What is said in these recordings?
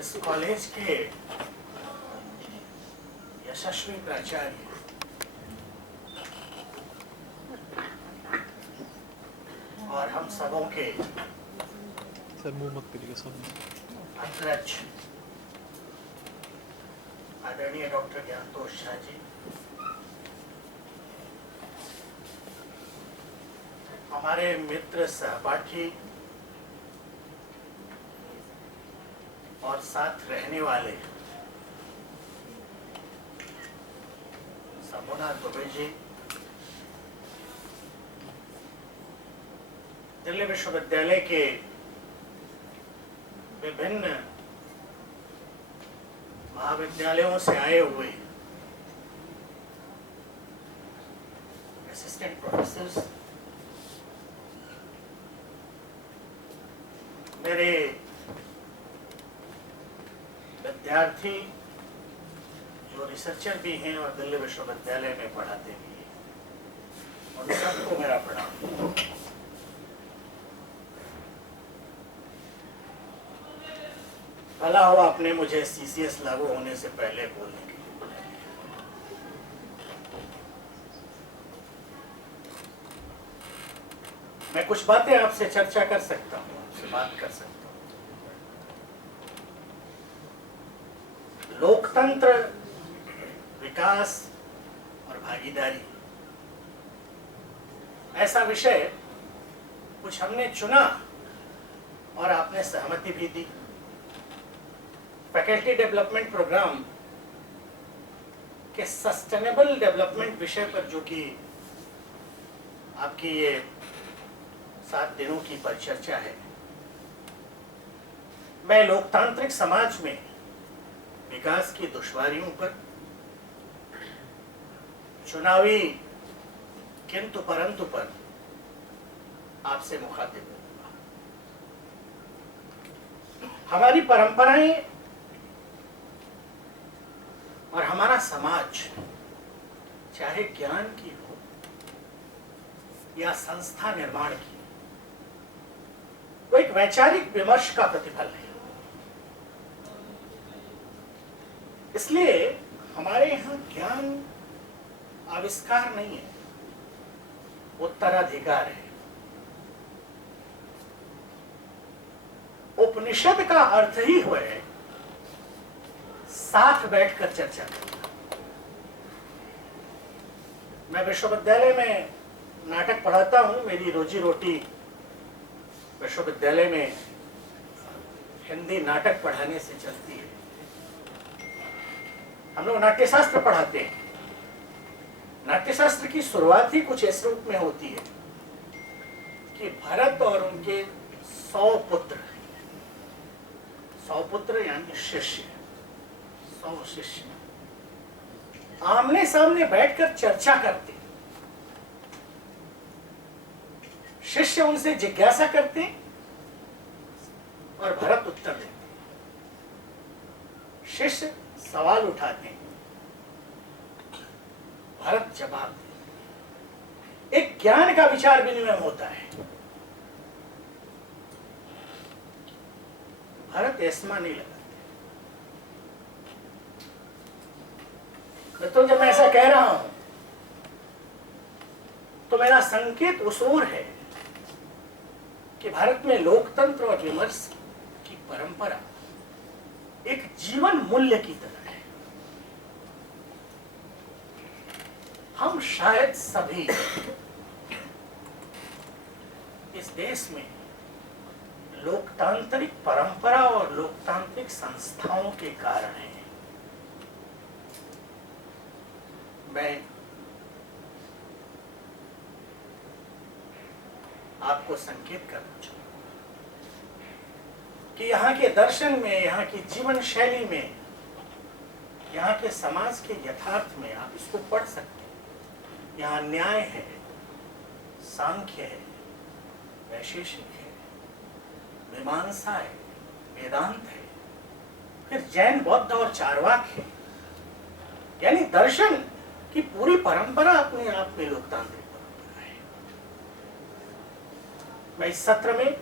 इस कॉलेज के यशस्वी प्राचार्य और हम सबों के सर मुंह मत करिएगा सामने। अग्रज आदरणीय डॉक्टर ज्ञानतोष झा जी, हमारे मित्र सहपाठी और साथ रहने वाले समुना दुबे जी, दिल्ली विश्वविद्यालय के विभिन्न महाविद्यालयों से आए हुए असिस्टेंट प्रोफेसर्स, मेरे विद्यार्थी जो रिसर्चर भी हैं और दिल्ली विश्वविद्यालय में पढ़ाते भी हैं, उन सबको मेरा प्रणाम। भला हो आपने मुझे सीसीएस लागू होने से पहले बोलने के लिए बुलाया। मैं कुछ बातें आपसे चर्चा कर सकता हूँ, आपसे बात कर सकता हूँ। लोकतंत्र, विकास और भागीदारी, ऐसा विषय कुछ हमने चुना और आपने सहमति भी दी। फैकल्टी डेवलपमेंट प्रोग्राम के सस्टेनेबल डेवलपमेंट विषय पर जो कि आपकी ये 7 दिनों की परिचर्चा है, मैं लोकतांत्रिक समाज में विकास की दुश्वारियों पर, चुनावी किंतु परंतु पर आपसे मुखातिब हूंगा। हमारी परंपराएं और हमारा समाज, चाहे ज्ञान की हो या संस्था निर्माण की, वो एक वैचारिक विमर्श का प्रतिफल है। इसलिए हमारे यहाँ ज्ञान आविष्कार नहीं है, उत्तराधिकार है। उपनिषद का अर्थ ही हुआ है साथ बैठकर चर्चा करना। मैं विश्वविद्यालय में नाटक पढ़ाता हूं, मेरी रोजी रोटी विश्वविद्यालय में हिंदी नाटक पढ़ाने से चलती है। हम लोग नाट्यशास्त्र पढ़ाते हैं। नाट्यशास्त्र की शुरुआत ही कुछ इस रूप में होती है कि भरत और उनके 100 पुत्र, 100 पुत्र यानी शिष्य, 100 शिष्य आमने सामने बैठकर चर्चा करते। शिष्य उनसे जिज्ञासा करते और भरत उत्तर देते। शिष्य सवाल उठाते, भरत जवाब देते। एक ज्ञान का विचार विनिमय होता है। भरत ऐसमा नहीं लगाते। तो जब मैं ऐसा कह रहा हूं तो मेरा संकेत उस ओर है कि भारत में लोकतंत्र और विमर्श की परंपरा एक जीवन मूल्य की तरह है। हम शायद सभी इस देश में लोकतांत्रिक परंपरा और लोकतांत्रिक संस्थाओं के कारण हैं। मैं आपको संकेत करना चाहूंगा कि यहाँ के दर्शन में, यहाँ की जीवन शैली में, यहाँ के समाज के यथार्थ में आप इसको पढ़ सकते हैं। यहाँ न्याय है, सांख्य है, वैशेषिक है, मीमांसा है, वेदांत है, फिर जैन, बौद्ध और चारवाक है। यानी दर्शन की पूरी परंपरा अपने आप में लोकतांत्रिक परंपरा है। मैं इस सत्र में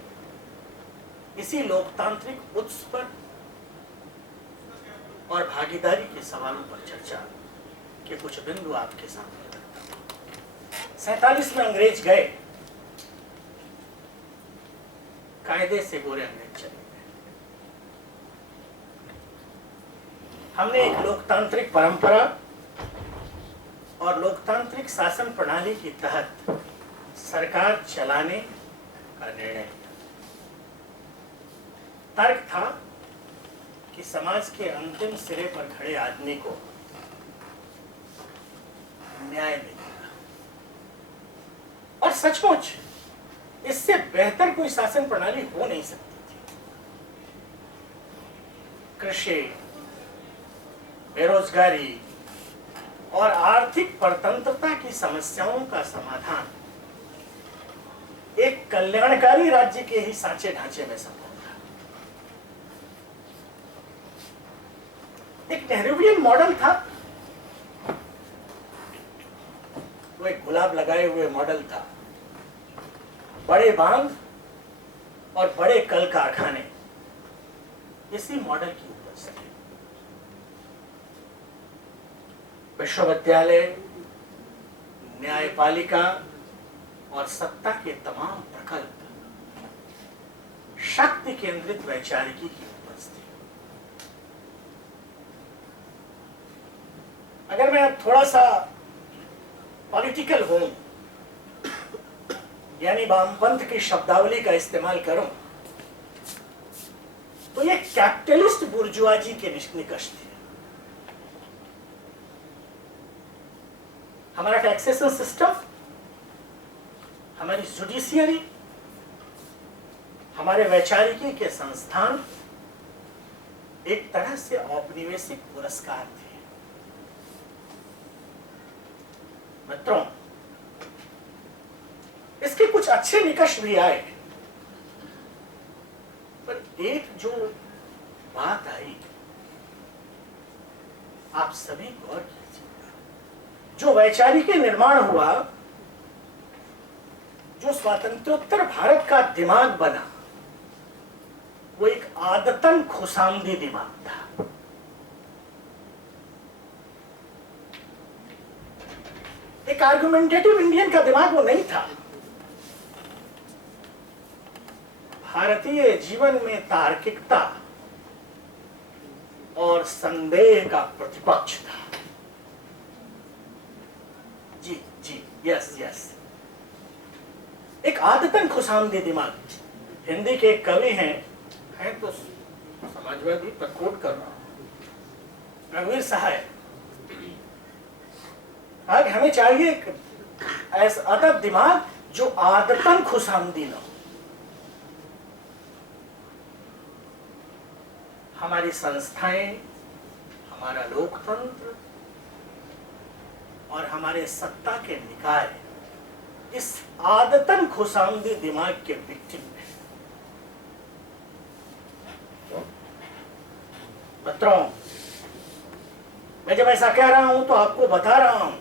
इसी लोकतांत्रिक उत्स पर और भागीदारी के सवालों पर चर्चा के कुछ बिंदु आपके सामने रखता हूं। 47 में अंग्रेज गए, कायदे से गोरे अंग्रेज चले गए। हमने एक लोकतांत्रिक परंपरा और लोकतांत्रिक शासन प्रणाली के तहत सरकार चलाने का निर्णय लिया। तर्क था कि समाज के अंतिम सिरे पर खड़े आदमी को न्याय मिलेगा, और सचमुच इससे बेहतर कोई शासन प्रणाली हो नहीं सकती थी। कृषि, बेरोजगारी और आर्थिक परतंत्रता की समस्याओं का समाधान एक कल्याणकारी राज्य के ही सांचे ढांचे में संभव था। एक नेहरूवियन मॉडल था, वो एक गुलाब लगाए हुए मॉडल था। बड़े बांध और बड़े कल कारखाने इसी मॉडल की उपज थी। विश्वविद्यालय, न्यायपालिका और सत्ता के तमाम प्रकल्प शक्ति केंद्रित वैचारिकी की उपज थी। अगर मैं थोड़ा सा पॉलिटिकल हूं, यानी वामपंथ की शब्दावली का इस्तेमाल करूं, तो ये कैपिटलिस्ट बुर्जुआजी के निकष थे। हमारा टैक्सेशन सिस्टम, हमारी जुडिशियरी, हमारे वैचारिकी के संस्थान एक तरह से औपनिवेशिक पुरस्कार थे। मित्रों, इसके कुछ अच्छे निकष भी आए, पर एक जो बात आई, आप सभी गौर कीजिएगा। जो वैचारिक निर्माण हुआ, जो स्वातंत्रोत्तर भारत का दिमाग बना, वो एक आदतन खुशामदी दिमाग था। एक आर्गुमेंटेटिव इंडियन का दिमाग वो नहीं था। भारतीय जीवन में तार्किकता और संदेह का प्रतिपक्ष था। जी जी, यस यस, एक आदतन खुशामदी दिमाग। हिंदी के एक कवि हैं तो समाजवादी पर कोट कर रहा हूं, रघुवीर सहाय। आज हमें चाहिए ऐसा अदब दिमाग जो आदतन खुशामदी न हो। हमारी संस्थाएं, हमारा लोकतंत्र और हमारे सत्ता के निकाय इस आदतन खुशामदी दिमाग के विक्टिम है। मित्रों, मैं जब ऐसा कह रहा हूं तो आपको बता रहा हूं,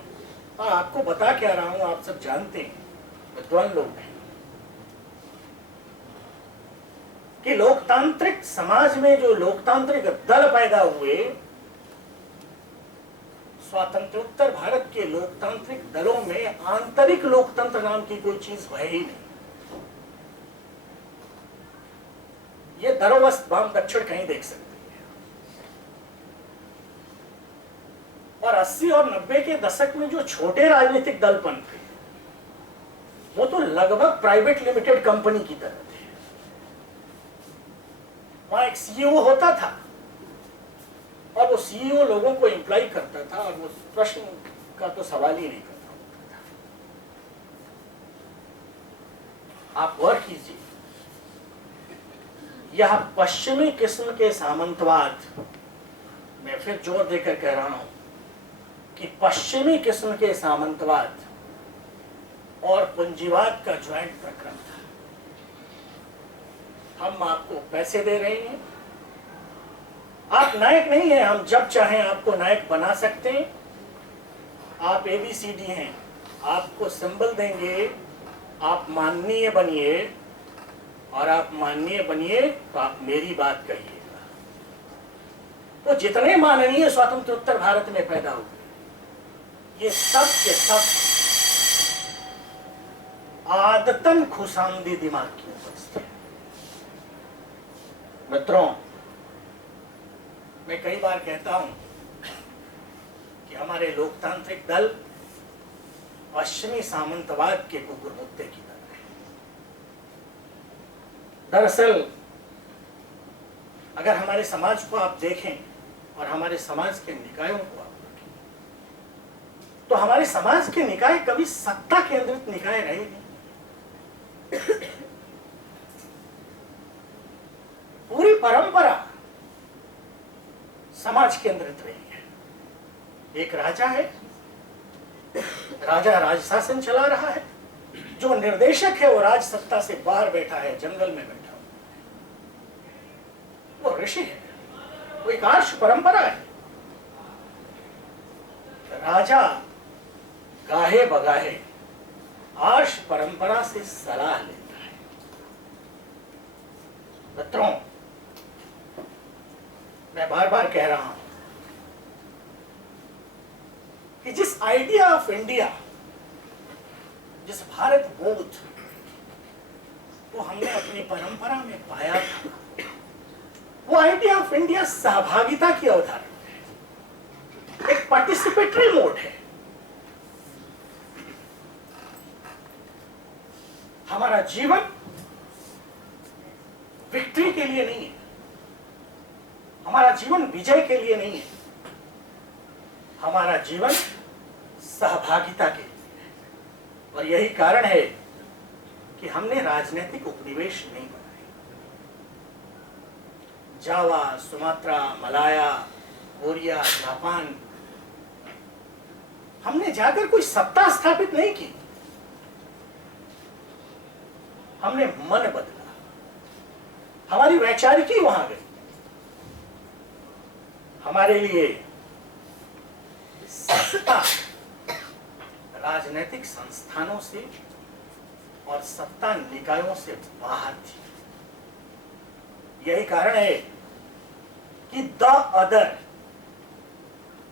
और आपको बता क्या रहा हूं, आप सब जानते हैं, विद्वान लोग हैं, कि लोकतांत्रिक समाज में जो लोकतांत्रिक दल पैदा हुए, स्वातंत्रोत्तर भारत के लोकतांत्रिक दलों में आंतरिक लोकतंत्र नाम की कोई चीज है ही नहीं। ये दरोवस्त वाम दक्षिण कहीं देख सकते हैं। और 80 और 90 के दशक में जो छोटे राजनीतिक दल बनते, वो तो लगभग प्राइवेट लिमिटेड कंपनी की तरह थे। वहां एक सीईओ होता था और वो सीईओ लोगों को एम्प्लॉय करता था, और वो प्रश्न का तो सवाल ही नहीं करता था। आप गौर कीजिए, यह पश्चिमी किस्म के सामंतवाद, मैं फिर जोर देकर कह रहा हूं कि पश्चिमी किस्म के सामंतवाद और पूंजीवाद का ज्वाइंट प्रक्रम था। हम आपको पैसे दे रहे हैं, आप नायक नहीं हैं, हम जब चाहें आपको नायक बना सकते हैं। आप ABCD हैं, आपको सिंबल देंगे, आप माननीय बनिए, और आप माननीय बनिए तो आप मेरी बात कहिएगा। वो जितने माननीय स्वतंत्रोत्तर भारत में पैदा हुए, ये सब के सब आदतन खुशामदी दिमाग की उपज थे। मित्रों, मैं कई बार कहता हूं कि हमारे लोकतांत्रिक दल पश्चिमी सामंतवाद के कुकुर मुत्ते की तरह है। दरअसल अगर हमारे समाज को आप देखें और हमारे समाज के निकायों को आप देखें, तो हमारे समाज के निकाय कभी सत्ता केंद्रित निकाय रहे नहीं। पूरी परंपरा समाज केंद्रित रही है। एक राजा है, राजा राज शासन चला रहा है, जो निर्देशक है वो राज सत्ता से बाहर बैठा है, जंगल में बैठा हुआ है। वो ऋषि है, वो एक आर्ष परंपरा है। राजा गाहे बगाहे आर्ष परंपरा से सलाह लेता है। मित्रों, मैं बार बार कह रहा हूं कि जिस आइडिया ऑफ इंडिया, जिस भारत बोध को हमने अपनी परंपरा में पाया था, वो आइडिया ऑफ इंडिया सहभागिता की अवधारणा है, एक पार्टिसिपेटरी मोड है। हमारा जीवन विक्ट्री के लिए नहीं है, हमारा जीवन विजय के लिए नहीं है, हमारा जीवन सहभागिता के लिए है। और यही कारण है कि हमने राजनीतिक उपनिवेश नहीं बनाए। जावा, सुमात्रा, मलाया, कोरिया, जापान, हमने जाकर कोई सत्ता स्थापित नहीं की, हमने मन बदला, हमारी वैचारिकी वहां गई। हमारे लिए सत्ता राजनीतिक संस्थानों से और सत्ता निकायों से बाहर थी। यही कारण है कि द अदर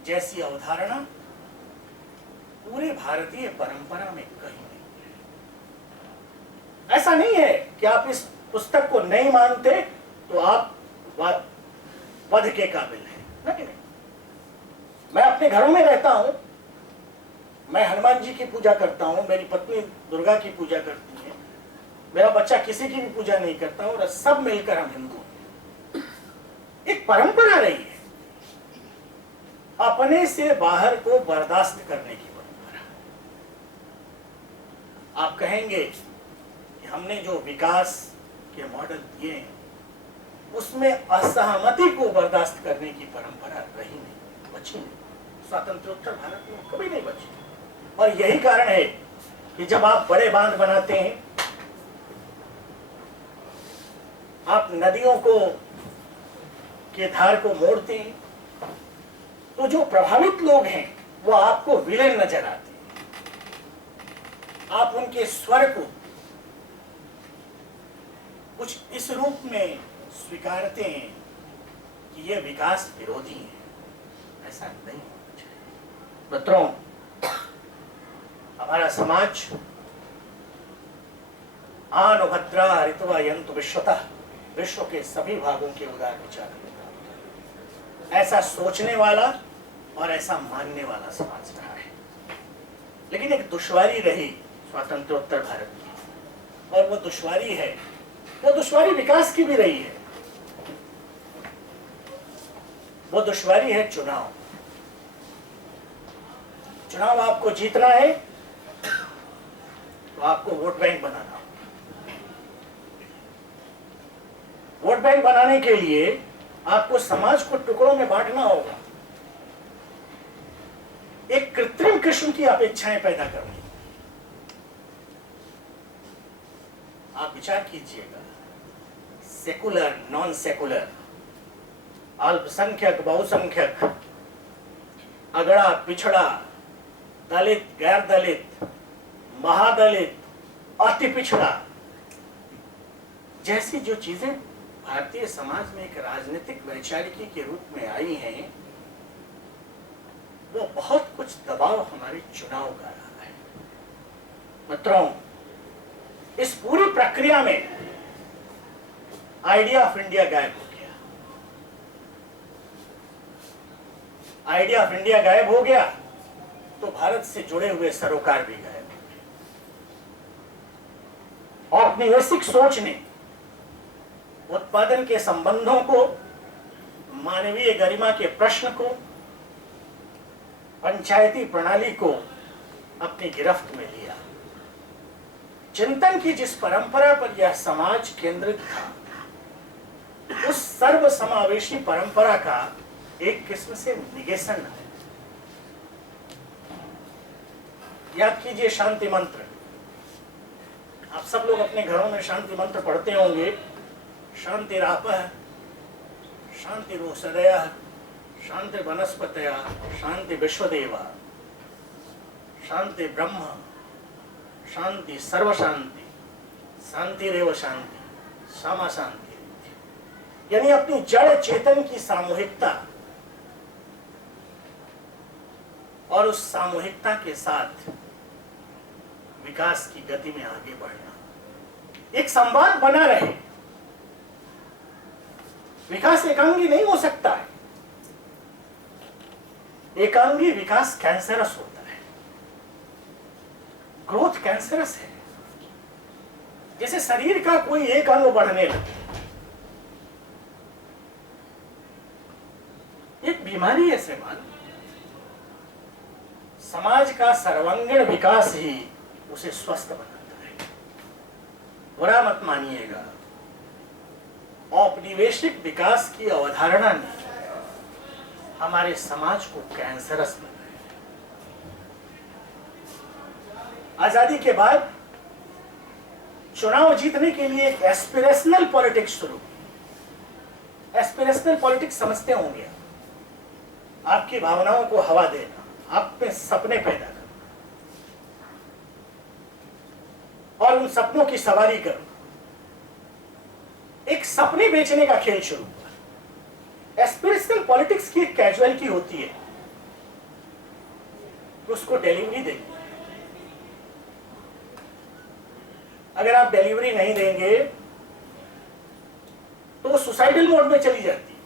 जैसी अवधारणा पूरे भारतीय परंपरा में कहीं नहीं है। ऐसा नहीं है कि आप इस पुस्तक को नहीं मानते तो आप वध के काबिल हैं। नहीं, मैं अपने घरों में रहता हूं, मैं हनुमान जी की पूजा करता हूं, मेरी पत्नी दुर्गा की पूजा करती है, मेरा बच्चा किसी की भी पूजा नहीं करता और सब मिलकर हम हिंदू हैं। एक परंपरा रही है, अपने से बाहर को बर्दाश्त करने की परंपरा। आप कहेंगे कि हमने जो विकास के मॉडल दिए हैं उसमें असहमति को बर्दाश्त करने की परंपरा रही नहीं, बची नहीं। स्वतंत्रोत्तर भारत में कभी नहीं बची। और यही कारण है कि जब आप बड़े बांध बनाते हैं, आप नदियों को के धार को मोड़ते हैं, तो जो प्रभावित लोग हैं वो आपको विलेन नजर आते हैं। आप उनके स्वर को कुछ इस रूप में स्वीकारते हैं कि ये विकास विरोधी है। ऐसा नहीं होना चाहिए। मित्रों, हमारा समाज आनुभद्रा हरित्वा यंतु विश्वतः, विश्व के सभी भागों के उदार विचार रखता है। ऐसा सोचने वाला और ऐसा मानने वाला समाज रहा है। लेकिन एक दुश्वारी रही स्वतंत्रोत्तर भारत की, और वो दुश्वारी है, वो दुश्वारी विकास की भी रही है। वो दुश्वारी है चुनाव। चुनाव आपको जीतना है तो आपको वोट बैंक बनाना। वोट बैंक बनाने के लिए आपको समाज को टुकड़ों में बांटना होगा, एक कृत्रिम किस्म की अपेक्षाएं पैदा करनी। आप विचार कीजिएगा, सेकुलर, नॉन सेकुलर, अल्पसंख्यक, बहुसंख्यक, अगड़ा, पिछड़ा, दलित, गैर दलित, महादलित, अति पिछड़ा जैसी जो चीजें भारतीय समाज में एक राजनीतिक वैचारिकी के रूप में आई हैं, वो बहुत कुछ दबाव हमारे चुनाव का रहा है। मित्रों, इस पूरी प्रक्रिया में आइडिया ऑफ इंडिया गायब हो गया। आइडिया ऑफ इंडिया गायब हो गया तो भारत से जुड़े हुए सरोकार भी गायब हो गए। औपनिवेशिक सोच ने उत्पादन के संबंधों को, मानवीय गरिमा के प्रश्न को, पंचायती प्रणाली को अपनी गिरफ्त में लिया। चिंतन की जिस परंपरा पर यह समाज केंद्रित था, उस सर्वसमावेशी परंपरा का एक किस्म से निगेशन है। याद कीजिए शांति मंत्र। आप सब लोग अपने घरों में शांति मंत्र पढ़ते होंगे। शांतिरापः, शांतिरोषधयः, शांति वनस्पतयः, शांति विश्वदेवा, शांति ब्रह्म, शांति सर्व शांति, शांतिरेव शांति, सामा शांति। यानी अपनी जड़ चेतन की सामूहिकता और उस सामूहिकता के साथ विकास की गति में आगे बढ़ना, एक संवाद बना रहे। विकास एकांगी नहीं हो सकता है। एकांगी विकास कैंसरस होता है। ग्रोथ कैंसरस है। जैसे शरीर का कोई एक अंग बढ़ने लगे, एक बीमारी है श्रीमान। समाज का सर्वांगीण विकास ही उसे स्वस्थ बनाता है। बुरा मत मानिएगा, औपनिवेशिक विकास की अवधारणा ने हमारे समाज को कैंसरस बनाया। आजादी के बाद चुनाव जीतने के लिए एक एस्पिरेशनल पॉलिटिक्स शुरू की। एस्पिरेशनल पॉलिटिक्स समझते होंगे, आपकी भावनाओं को हवा देना, आप में सपने पैदा करना और उन सपनों की सवारी करना। एक सपने बेचने का खेल शुरू हुआ। एस्पिरेशनल पॉलिटिक्स की एक कैजुअलिटी होती है, उसको डिलीवरी देनी। अगर आप डिलीवरी नहीं देंगे तो वो सुसाइडल मोड में चली जाती है।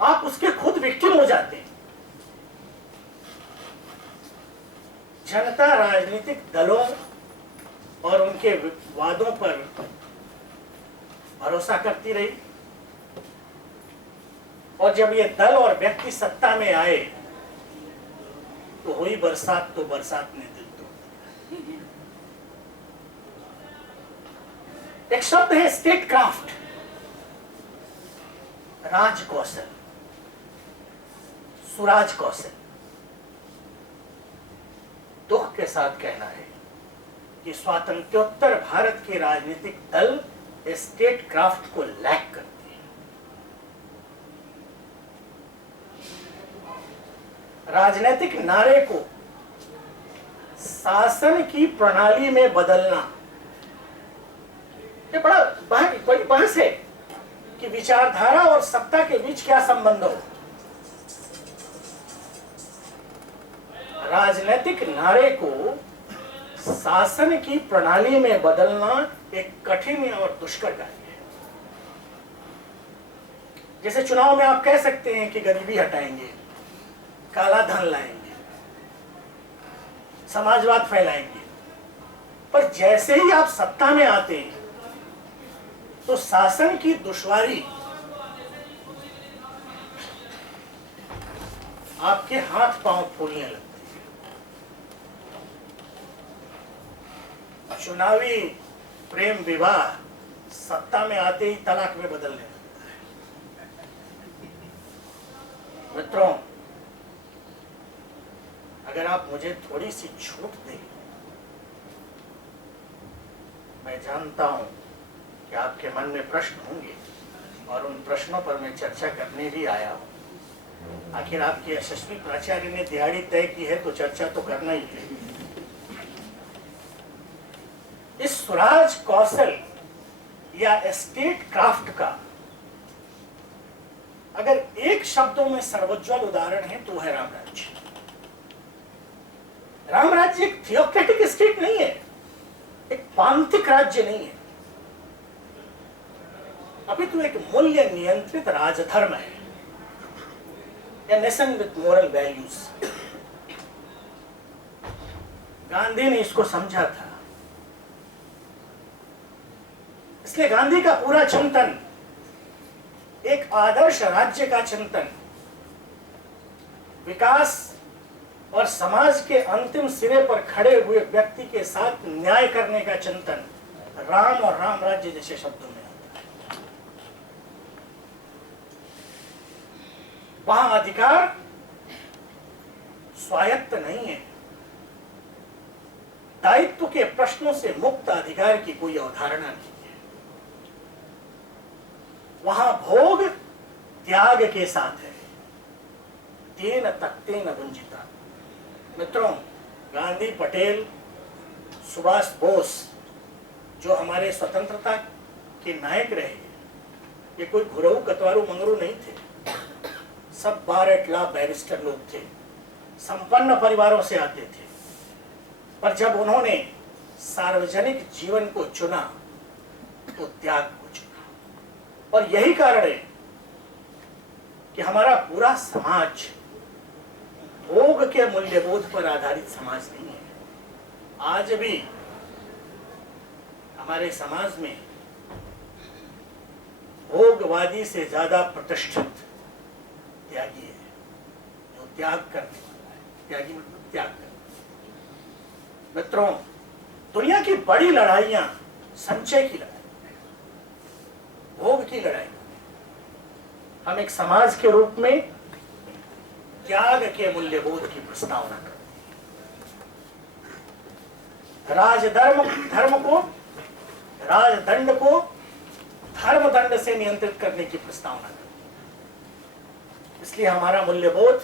आप उसके खुद विक्टिम हो जाते हैं। जनता राजनीतिक दलों और उनके वादों पर भरोसा करती रही, और जब ये दल और व्यक्ति सत्ता में आए तो हुई बरसात, तो बरसात ने दिल तोड़ दिया। एक शब्द है स्टेट क्राफ्ट, राज कौशल, सुराज कौशल। दुख के साथ कहना है कि स्वातंत्र्योत्तर भारत के राजनीतिक दल स्टेट क्राफ्ट को लैक करते हैं। राजनीतिक नारे को शासन की प्रणाली में बदलना, ये बड़ी बहस है कि विचारधारा और सत्ता के बीच क्या संबंध हो। राजनीतिक नारे को शासन की प्रणाली में बदलना एक कठिन और दुष्कर कार्य है। जैसे चुनाव में आप कह सकते हैं कि गरीबी हटाएंगे, काला धन लाएंगे, समाजवाद फैलाएंगे, पर जैसे ही आप सत्ता में आते हैं तो शासन की दुश्वारी आपके हाथ पांव फूलने लगते हैं। चुनावी प्रेम विवाह सत्ता में आते ही तलाक में बदलने लगता है। मित्रों, अगर आप मुझे थोड़ी सी छूट दें, मैं जानता हूं कि आपके मन में प्रश्न होंगे और उन प्रश्नों पर मैं चर्चा करने भी आया हूं। आखिर आपके यशस्वी प्राचार्य ने दिहाड़ी तय की है तो चर्चा तो करना ही है। इस स्वराज कौशल या स्टेट क्राफ्ट का अगर एक शब्दों में सर्वोज्वल उदाहरण है तो है राम राज्य। राम राज्य एक थियोक्रेटिक स्टेट नहीं है, एक पांथिक राज्य नहीं है, अपितु एक मूल्य नियंत्रित राजधर्म है, या nation with moral values. Gandhi ने इसको समझा था, इसलिए गांधी का पूरा चिंतन एक आदर्श राज्य का चिंतन, विकास और समाज के अंतिम सिरे पर खड़े हुए व्यक्ति के साथ न्याय करने का चिंतन राम और राम राज्य जैसे शब्दों में आता है। वहां अधिकार स्वायत्त नहीं है, दायित्व के प्रश्नों से मुक्त अधिकार की कोई अवधारणा नहीं है। वहां भोग त्याग के साथ है, तेन तक्तेन भुंजिता। मित्रों, गांधी, पटेल, सुभाष बोस जो हमारे स्वतंत्रता के नायक रहे, ये कोई घुरऊ कतवारू मंगरू नहीं थे, सब बार एट लॉ बैरिस्टर लोग थे, संपन्न परिवारों से आते थे। पर जब उन्होंने सार्वजनिक जीवन को चुना तो त्याग को चुना। और यही कारण है कि हमारा पूरा समाज भोग के मूल्यबोध पर आधारित समाज नहीं है। आज भी हमारे समाज में भोगवादी से ज्यादा प्रतिष्ठित त्यागी है, जो त्याग करने वाला है। त्यागी मतलब त्याग करने। मित्रों, दुनिया की बड़ी लड़ाइयां संचय की लड़ाई, भोग की लड़ाई। हम एक समाज के रूप में त्याग के मूल्यबोध की प्रस्तावना करते हैं। धर्म को, राजदंड को धर्मदंड से नियंत्रित करने की प्रस्तावना करते हैं। इसलिए हमारा मूल्यबोध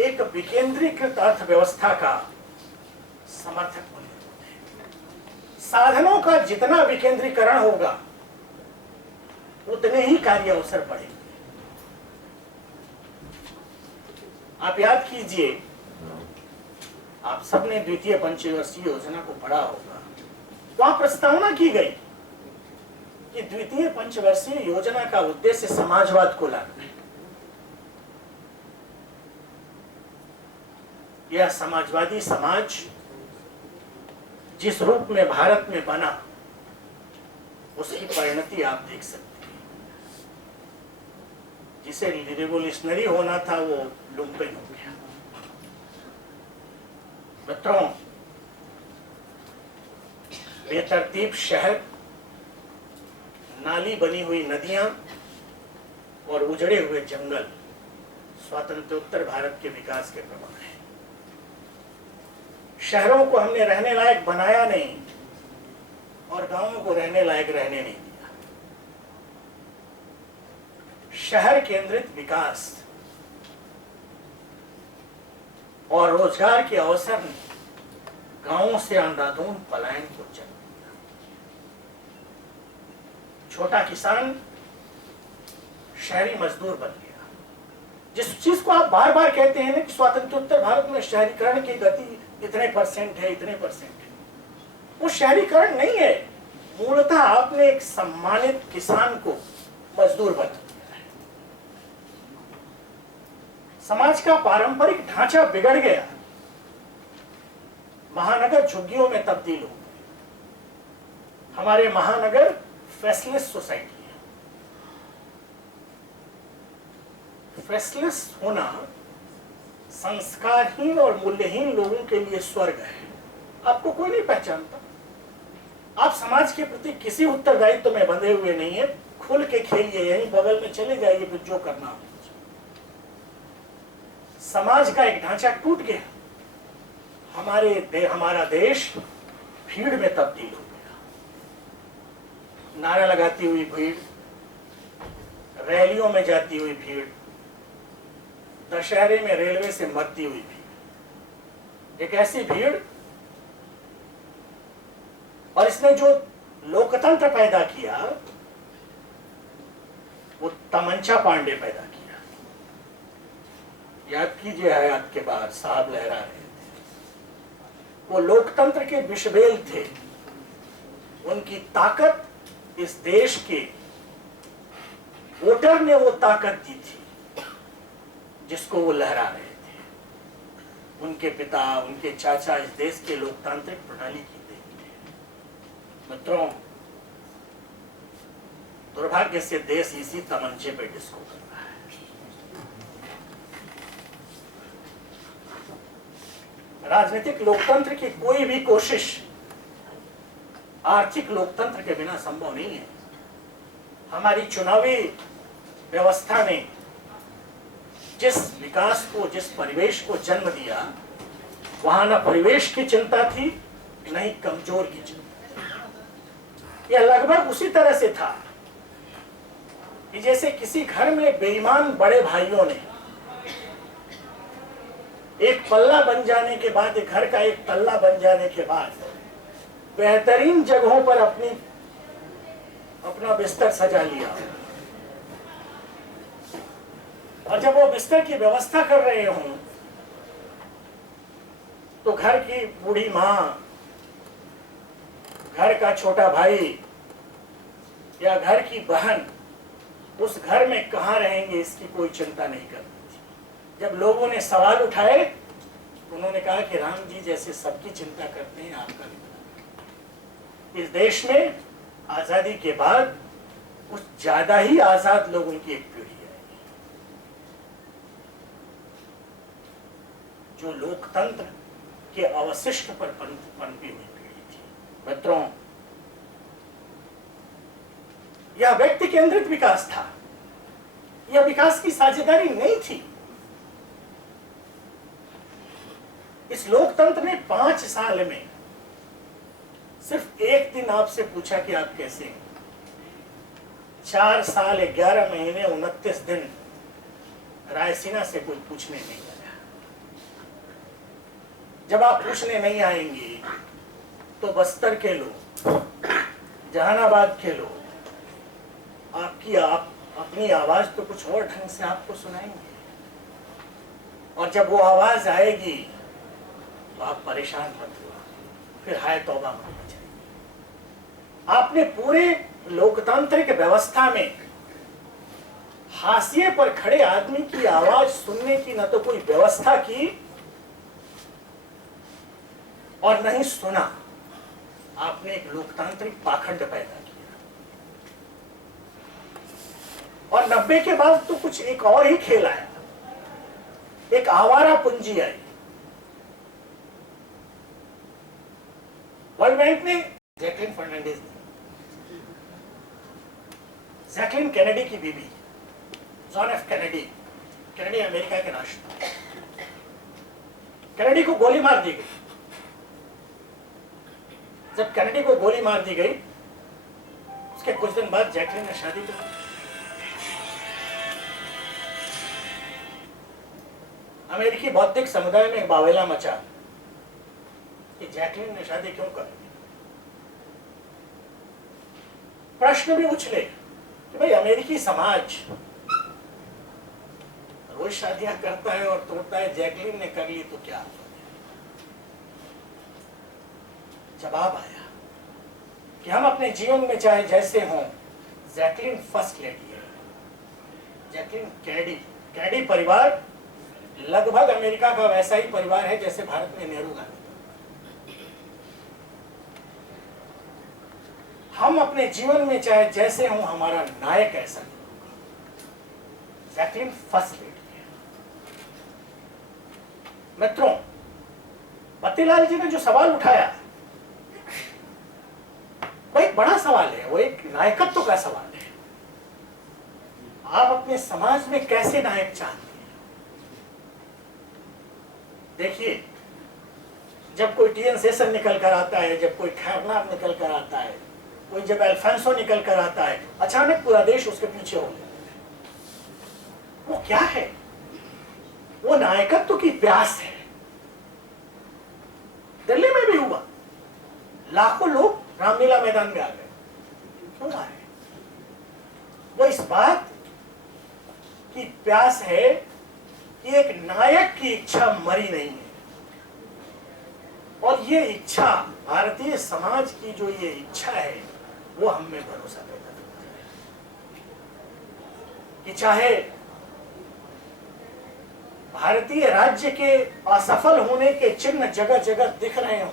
एक विकेंद्रीकृत अर्थव्यवस्था का समर्थक मूल्यबोध है। साधनों का जितना विकेंद्रीकरण होगा उतने ही कार्य अवसर बढ़ेंगे। आप याद कीजिए, आप सबने द्वितीय पंचवर्षीय योजना को पढ़ा होगा। वहां प्रस्तावना की गई कि द्वितीय पंचवर्षीय योजना का उद्देश्य समाजवाद को लाना है। यह समाजवादी समाज जिस रूप में भारत में बना, उसकी परिणति आप देख सकते हैं। जिसे रिवोल्यूशनरी होना था वो लुम्पेन हो गया। मित्रों, बेतरतीब शहर, नाली बनी हुई नदियां और उजड़े हुए जंगल स्वातंत्रोत्तर भारत के विकास के प्रमाण हैं। शहरों को हमने रहने लायक बनाया नहीं और गांवों को रहने लायक रहने नहीं दिया। शहर केंद्रित विकास और रोजगार के अवसर ने गांवों से अंधाधुंध पलायन को जन्म दिया। छोटा किसान शहरी मजदूर बन गया। जिस चीज को आप बार बार कहते हैं ना कि स्वातंत्रोत्तर भारत में शहरीकरण की गति इतने परसेंट है, इतने परसेंट है, वो शहरीकरण नहीं है। मूलतः आपने एक सम्मानित किसान को मजदूर बना दिया है। समाज का पारंपरिक ढांचा बिगड़ गया, महानगर झुग्गियों में तब्दील हो गए। हमारे महानगर फेसलेस सोसाइटी है। फेसलेस होना संस्कारहीन और मूल्यहीन लोगों के लिए स्वर्ग है। आपको कोई नहीं पहचानता, आप समाज के प्रति किसी उत्तरदायित्व में बंधे हुए नहीं है। खुल के खेलिए, यहीं बगल में चले जाइए, फिर जो करना हो। समाज का एक ढांचा टूट गया। हमारा देश भीड़ में तब्दील हो गया। नारा लगाती हुई भीड़, रैलियों में जाती हुई भीड़, दशहरे में रेलवे से मरती हुई भीड़, एक ऐसी भीड़। और इसने जो लोकतंत्र पैदा किया, वो तमंचा पांडे पैदा किया। याद कीजिए, हयात के बाहर साहब लहरा रहे थे, वो लोकतंत्र के विषबेल थे। उनकी ताकत इस देश के वोटर ने वो ताकत दी थी जिसको वो लहरा रहे थे। उनके पिता, उनके चाचा इस देश के लोकतांत्रिक प्रणाली की देन थे। मित्रों, दुर्भाग्य से देश इसी तमंचे पे डिस्को कर रहा है। राजनीतिक लोकतंत्र की कोई भी कोशिश आर्थिक लोकतंत्र के बिना संभव नहीं है। हमारी चुनावी व्यवस्था ने जिस विकास को, जिस परिवेश को जन्म दिया, वहां न परिवेश की चिंता थी, न ही कमजोर की चिंता। यह लगभग उसी तरह से था कि जैसे किसी घर में बेईमान बड़े भाइयों ने एक पल्ला बन जाने के बाद, एक घर का एक तल्ला बन जाने के बाद बेहतरीन जगहों पर अपना बिस्तर सजा लिया, और जब वो बिस्तर की व्यवस्था कर रहे हों तो घर की बूढ़ी मां, घर का छोटा भाई या घर की बहन उस घर में कहां रहेंगे इसकी कोई चिंता नहीं करती थी। जब लोगों ने सवाल उठाए तो उन्होंने कहा कि राम जी जैसे सबकी चिंता करते हैं, आपका भी। इस देश में आजादी के बाद कुछ ज्यादा ही आजाद लोगों की एक पीढ़ी है जो लोकतंत्र के अवशिष्ट पर पनपी हुई पीढ़ी थी। मित्रों, यह व्यक्ति केंद्रित विकास था, यह विकास की साझेदारी नहीं थी। इस लोकतंत्र ने 5 साल में सिर्फ एक दिन आपसे पूछा कि आप कैसे हैं। 4 साल 11 महीने 29 दिन रायसीना से कोई पूछने नहीं आया। जब आप पूछने नहीं आएंगे तो बस्तर के लोग, जहानाबाद के लोग अपनी आवाज तो कुछ और ढंग से आपको सुनाएंगे, और जब वो आवाज आएगी तो आप परेशान मत हो, फिर हाय तौबा मत जाएगी। आपने पूरे लोकतांत्रिक व्यवस्था में हाशिए पर खड़े आदमी की आवाज सुनने की न तो कोई व्यवस्था की और न ही सुना। आपने एक लोकतांत्रिक पाखंड पैदा किया, और 90 के बाद तो कुछ एक और ही खेल आया, एक आवारा पूंजी आई। वर्ल्ड बैंक ने जैकलिन फर्नांडिस ने, जैकलिन कैनेडी की बीबी, John F Kennedy, Kennedy America के राष्ट्रपति, कैनेडी को गोली मार दी गई। जब कैनेडी को गोली मार दी गई उसके कुछ दिन बाद जैकलिन ने शादी कर ली। अमेरिकी बौद्धिक समुदाय में एक बावेला मचा कि जैकलिन ने शादी क्यों कर ली। प्रश्न भी उछले कि भाई अमेरिकी समाज रोज शादियां करता है और तोड़ता है, जैकलिन ने कर ली तो क्या। जवाब आया कि हम अपने जीवन में चाहे जैसे हों, जैकलिन फर्स्ट लेडी है। जैकलिन कैनेडी परिवार लगभग अमेरिका का वैसा ही परिवार है जैसे भारत में नेहरू गांधी। हम अपने जीवन में चाहे जैसे हों, हमारा नायक ऐसा नहीं होगा। जैकलिन फर्स्ट लेडी है। मित्रों, पतिलाल जी ने जो सवाल उठाया वो एक बड़ा सवाल है, वो एक नायकत्व का सवाल है। आप अपने समाज में कैसे नायक चाहते हैं? देखिए, जब कोई टीएन शेषन निकल कर आता है, जब कोई खैरनाथ निकल कर आता है, कोई जब अल्फांसो निकल कर आता है, अचानक पूरा देश उसके पीछे हो गया। वो क्या है? वो नायकत्व की प्यास है। दिल्ली में भी हुआ, लाखों लोग रामलीला मैदान में आ गए। हो रहा है। वो इस बात की प्यास है कि एक नायक की इच्छा मरी नहीं है, और ये इच्छा, भारतीय समाज की जो ये इच्छा है, वो हम में भरोसा पैदा करती है कि चाहे भारतीय राज्य के असफल होने के चिन्ह जगह जगह दिख रहे हों,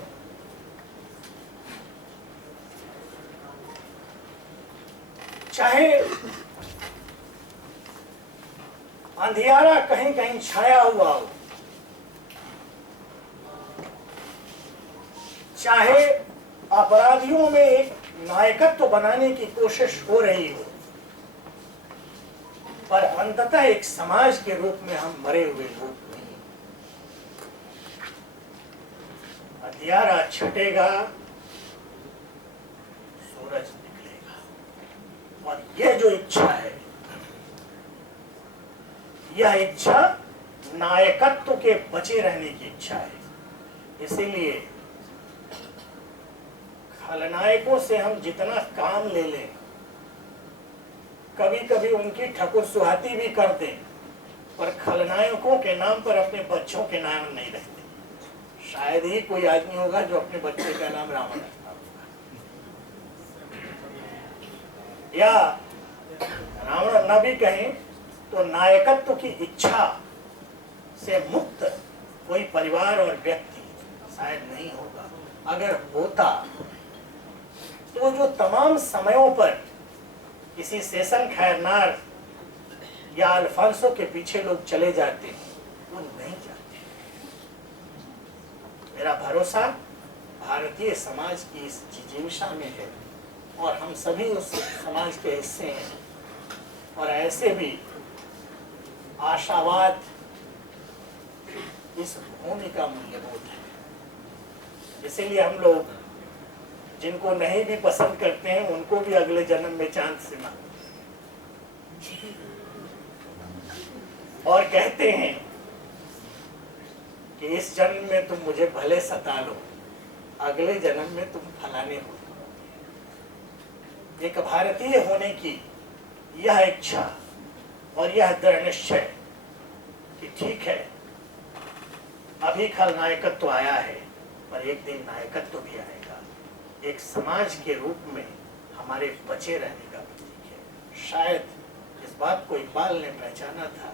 चाहे अंधियारा कहीं कहीं छाया हुआ हो, चाहे अपराधियों में एक नायकत्व बनाने की कोशिश हो रही हो, पर अंततः एक समाज के रूप में हम मरे हुए लोग नहीं। अंधियारा छटेगा, सूरज निकलेगा, और यह जो इच्छा है, यह इच्छा नायकत्व के बचे रहने की इच्छा है। इसीलिए खलनायकों से हम जितना काम ले लें, कभी कभी उनकी ठकुर सुहाती भी कर दें, पर खलनायकों के नाम पर अपने बच्चों के नाम नहीं रखते। शायद ही कोई आदमी होगा जो अपने बच्चे का नाम रावण रखता होगा, या रावण न भी कहें तो नायकत्व की इच्छा से मुक्त कोई परिवार और व्यक्ति शायद नहीं होगा। अगर होता तो जो तमाम समयों पर किसी सेशन खैरनार या अल्फांसो के पीछे लोग चले जाते, वो नहीं जाते। मेरा भरोसा भारतीय समाज की इस जिजीविषा में है, और हम सभी उस समाज के हिस्से हैं, और ऐसे भी आशावाद इस भूमि का मूल्यबोध है। इसीलिए हम लोग जिनको नहीं भी पसंद करते हैं, उनको भी अगले जन्म में चांद से मांगते और कहते हैं कि इस जन्म में तुम मुझे भले सता लो, अगले जन्म में तुम फलाने हो। एक भारतीय होने की यह इच्छा और यह दृढ़ निश्चय कि ठीक है, अभी खलनायकत्व तो आया है, पर एक दिन नायकत्व तो भी आएगा, एक समाज के रूप में हमारे बचे रहने का प्रतीक है। शायद इस बात को इकबाल ने पहचाना था,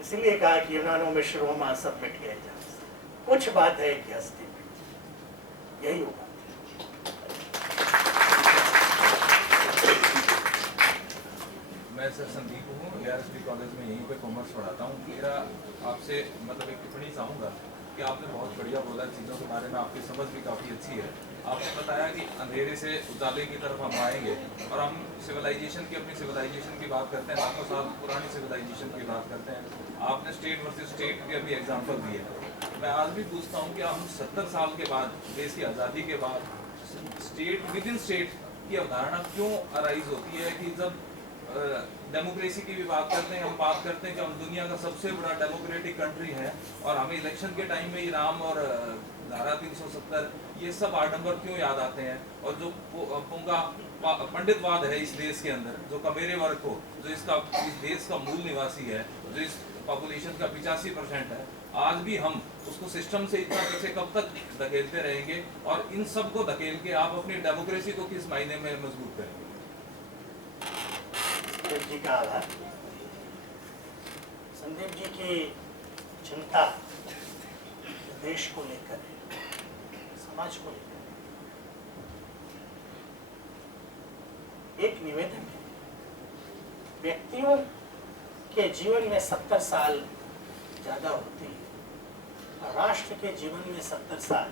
इसलिए कहा कि यूनानो में रोमा सब मिट गए जहाँ से, कुछ बात है कि हस्ती मिट, यही होगा। मैं सर संदीप हूँ, ARSD कॉलेज में यहीं पे कॉमर्स पढ़ाता हूँ। मेरा आपसे मतलब एक टिप्पणी चाहूँगा कि आपने बहुत बढ़िया बोला, चीज़ों के बारे में आपकी समझ भी काफ़ी अच्छी है। आपने बताया कि अंधेरे से उजाले की तरफ हम आएंगे, और हम सिविलाइजेशन की, अपनी सिविलाइजेशन की बात करते हैं, लाखों साल पुरानी सिविलाइजेशन की बात करते हैं। आपने स्टेट वर्सेस स्टेट के अभी एग्जाम्पल दिए। मैं आज भी पूछता हूँ कि हम 70 साल के बाद, देश की आज़ादी के बाद, स्टेट विद इन स्टेट की अवधारणा क्यों अराइज होती है कि जब डेमोक्रेसी की भी बात करते हैं, हम बात करते हैं कि हम दुनिया का सबसे बड़ा डेमोक्रेटिक कंट्री है, और हमें इलेक्शन के टाइम में इनाम और धारा 370 ये सब आडंबर क्यों याद आते हैं? और जो पुंगा पंडितवाद है इस देश के अंदर, जो कमेरे वर्ग को, जो इस देश का मूल निवासी है, जो इस पॉपुलेशन का 85% है, आज भी हम उसको सिस्टम से इतना पीछे कब तक धकेलते रहेंगे? और इन सब को धकेल के आप अपनी डेमोक्रेसी को किस मायने में मजबूत करेंगे? संदीप जी का आभार। संदीप जी की चिंता देश को लेकर, समाज को लेकर, एक निवेदन है। व्यक्तियों के जीवन में 70 साल ज्यादा होते हैं, और राष्ट्र के जीवन में 70 साल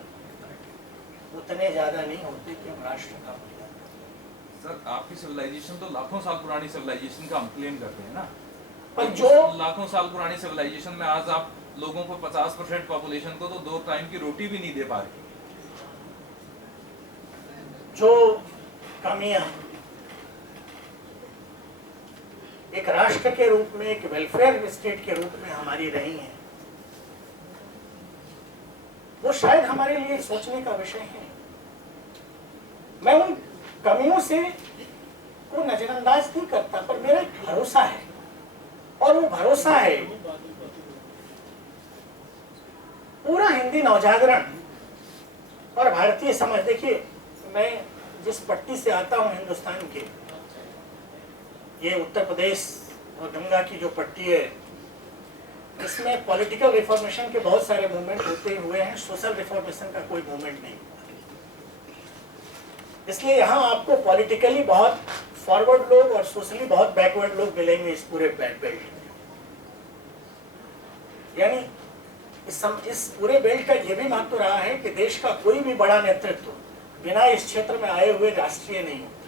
उतने ज्यादा नहीं होते कि हम राष्ट्र का मूल्यांकन करें। सर, आपकी सिविलाइजेशन तो लाखों साल पुरानी सिविलाइजेशन का हम क्लेम करते हैं ना, पर जो लाखों साल पुरानी सिविलाइजेशन में आज आप लोगों को 50% पॉपुलेशन को तो 2 टाइम की रोटी भी नहीं दे पा रही। जो कमियां एक राष्ट्र के रूप में, एक वेलफेयर स्टेट के रूप में हमारी रही हैं, वो शायद हमारे लिए सोचने का विषय है। मैं उन कमियों से को नजरअंदाज नहीं करता, पर मेरा एक भरोसा है, और वो भरोसा है पूरा हिंदी नवजागरण और भारतीय समाज। देखिए, मैं जिस पट्टी से आता हूँ हिंदुस्तान के, ये उत्तर प्रदेश और गंगा की जो पट्टी है, इसमें पॉलिटिकल रिफॉर्मेशन के बहुत सारे मूवमेंट होते हुए हैं, सोशल रिफॉर्मेशन का कोई मूवमेंट नहीं हुआ। इसलिए यहाँ आपको पॉलिटिकली बहुत फॉरवर्ड लोग और सोशली बहुत बैकवर्ड लोग मिलेंगे इस पूरे बेल्ट में। यानी इस पूरे बेल्ट का यह भी महत्व रहा है कि देश का कोई भी बड़ा नेतृत्व बिना इस क्षेत्र में आए हुए राष्ट्रीय नहीं होता।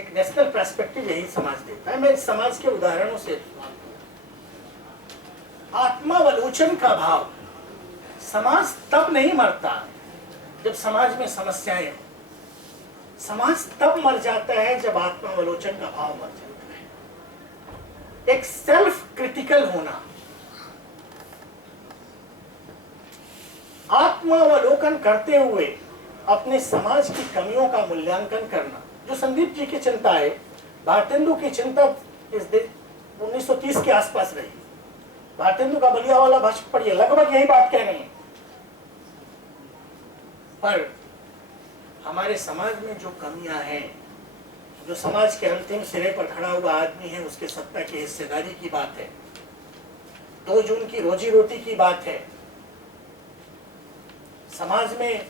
एक नेशनल पर्सपेक्टिव यही समाज देता है। मैं इस समाज के उदाहरणों से, आत्मावलोचन का भाव, समाज तब नहीं मरता जब समाज में समस्याएं हो, समाज तब मर जाता है जब आत्मावलोचन का भाव मर जाता है। एक सेल्फ क्रिटिकल होना, आत्मावलोकन करते हुए अपने समाज की कमियों का मूल्यांकन करना, जो संदीप जी की चिंता है, भारतेंदु की चिंता इस 1930 के आसपास रही। भारतेंदु का बलिया वाला भाषण पढ़िए, लगभग यही बात कह रहे हैं। पर हमारे समाज में जो कमियां हैं, जो समाज के अंतिम सिरे पर खड़ा हुआ आदमी है, उसके सत्ता की हिस्सेदारी की बात है, 2 जून की रोजी रोटी की बात है, समाज में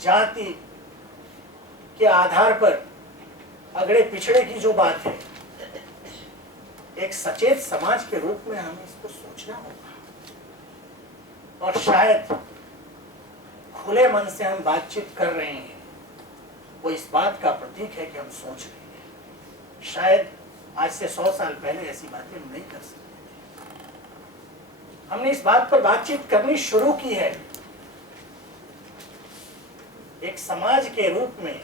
जाति के आधार पर अगड़े पिछड़े की जो बात है, एक सचेत समाज के रूप में हमें इसको सोचना होगा। और शायद खुले मन से हम बातचीत कर रहे हैं, वो इस बात का प्रतीक है कि हम सोच रहे हैं। शायद आज से 100 साल पहले ऐसी बातें हम नहीं कर सकते। हमने इस बात पर बातचीत करनी शुरू की है। एक समाज के रूप में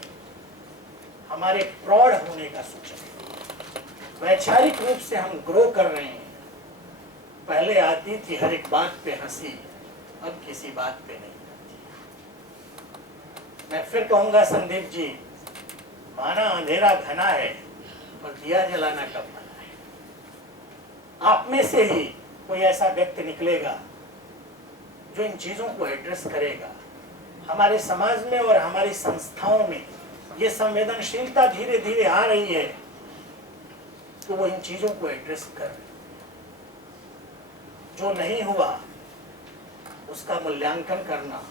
हमारे प्रौढ़ होने का सूचक, वैचारिक रूप से हम ग्रो कर रहे हैं। पहले आती थी हर एक बात पे हंसी, अब किसी बात पे नहीं आती। मैं फिर कहूंगा संदीप जी, माना अंधेरा घना है और दिया जलाना कब मना है। आप में से ही कोई ऐसा व्यक्ति निकलेगा जो इन चीजों को एड्रेस करेगा। हमारे समाज में और हमारी संस्थाओं में ये संवेदनशीलता धीरे धीरे आ रही है, तो वो इन चीजों को एड्रेस कर, जो नहीं हुआ उसका मूल्यांकन करना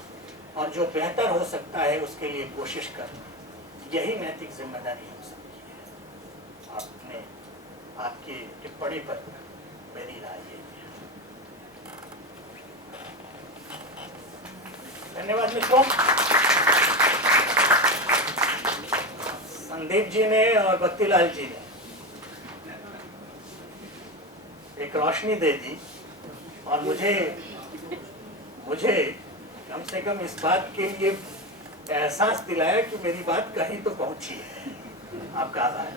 और जो बेहतर हो सकता है उसके लिए कोशिश करना, यही नैतिक जिम्मेदारी हो सकती है। आपने आपकी टिप्पणी पर मेरी राय ये है। धन्यवाद मित्रों। संदीप जी ने और बत्तीलाल जी ने एक रोशनी दे दी और मुझे कम से कम इस बात के लिए एहसास दिलाया कि मेरी बात कहीं तो पहुंची है। आपका आभार।